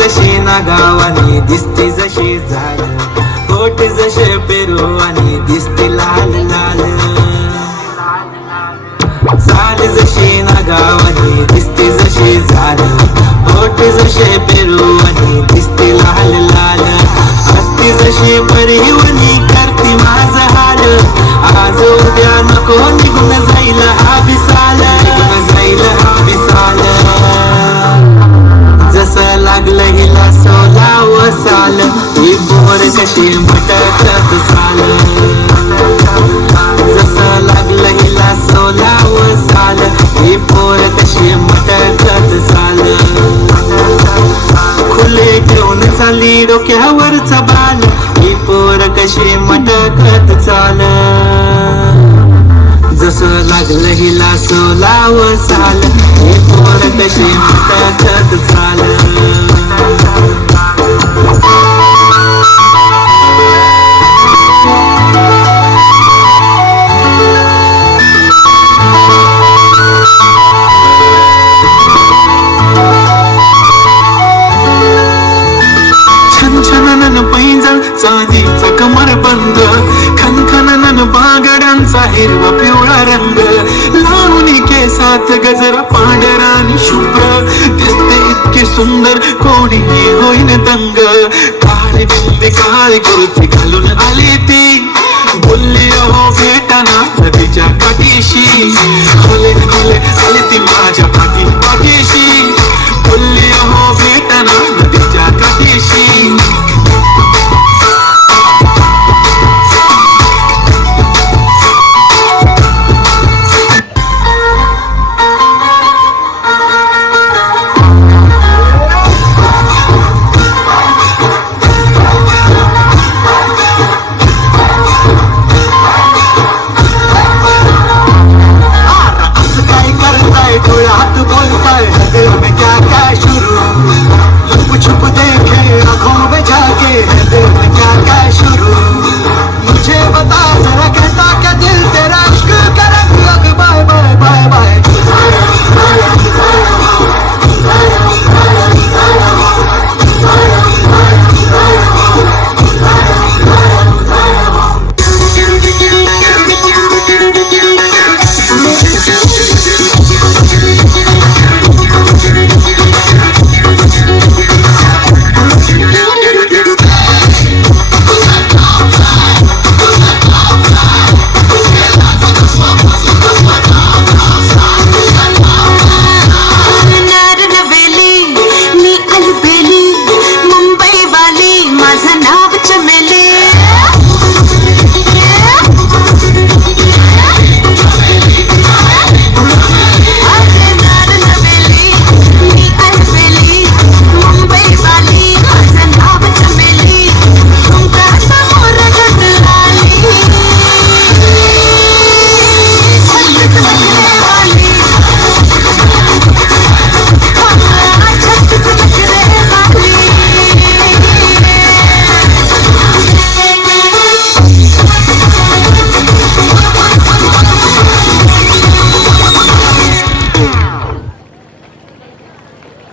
जशी ना गावानी दिसती जशी झाड, होठ जसे पेरू आणि दिसती लाल लाल. चाल जशी ना गावानी दिसती जशी झाड, होठ जसे पेरू आणि दिसती लाल लाल. हसती जशी परिवनी करती माझ हाल, आज उद्या नको निघून जाईल हा विसाल, निघून जाईल हा विसाल. जसं लागलं हिला 16 साल, ही पोर कशी मटकत चाल. जसं लागलं हिला 16 साल, ही पोर कशी मटकत चाल. खुले ठेवून चालली डोक्यावरच बाल, ही पोर कशी मटकत चाल. जसं लागलं हिला 16 साल, ही पोर कशी मटकत चाल. छनछनन पैंजण चांदीचा कमरबंद, खनखनन बागड्यांचा हिरवा पिवळा रंग. लावणी केसात गजरा पांढरा आणि शुभ्र, दिसते इतकी सुंदर कोणीही होईन दंग. काळी बिंदी काळी कुर्ती घालून आली ती, बोलली अहो भेटाना नदीच्या काठीशी. खुले खुले आली ती माझ्या पाठीशी, बोलली अहो भेटाना नदीच्या काठीशी.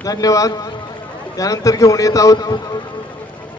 धन्यवाद. त्यानंतर घेऊन येत आहोत